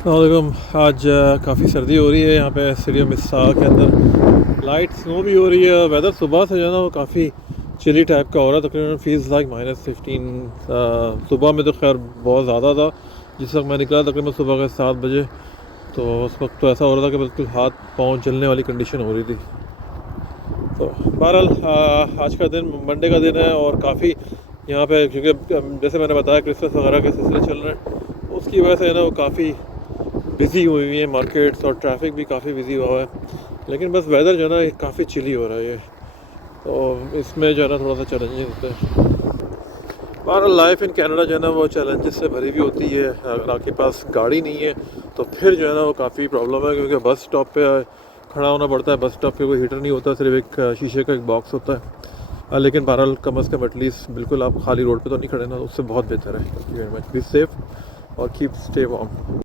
वालेकुम। आज काफ़ी सर्दी हो रही है यहाँ पे सिटी मिस्साग के अंदर। लाइट स्नो भी हो रही है। वेदर सुबह से जो है ना वो काफ़ी चिली टाइप का हो रहा है। तकरीबन फील्स लाइक -15। सुबह में तो खैर बहुत ज़्यादा था। जिस वक्त मैं निकला तकरीबन सुबह के 7 बजे, तो उस वक्त तो ऐसा हो रहा था कि बिल्कुल हाथ पाँव जलने वाली कंडीशन हो रही थी। तो बहरहाल आज का दिन मंडे का दिन है और काफ़ी यहाँ पे, क्योंकि जैसे मैंने बताया क्रिसमस वगैरह के सिलसिले चल रहे हैं, उसकी वजह से ना वो काफ़ी बिज़ी हुई हुई है मार्केट्स और ट्रैफिक भी काफ़ी बिज़ी हुआ है। लेकिन बस वेदर जो है ना काफ़ी चिली हो रहा है ये, तो इसमें जो है ना थोड़ा सा चैलेंजेस होते हैं। बहरहाल लाइफ इन कनाडा जो है ना वो चैलेंजेस से भरी हुई होती है। अगर आपके पास गाड़ी नहीं है तो फिर जो है ना वो काफ़ी प्रॉब्लम है, क्योंकि बस स्टॉप पे खड़ा होना पड़ता है। बस स्टॉप पे कोई हीटर नहीं होता, सिर्फ एक शीशे का एक बॉक्स होता है। लेकिन बहरहाल कम अज़ कम एटलीस्ट बिल्कुल आप खाली रोड पे तो नहीं खड़े ना, उससे बहुत बेहतर है। वेरी मच बी सेफ और कीप स्टे वार्म।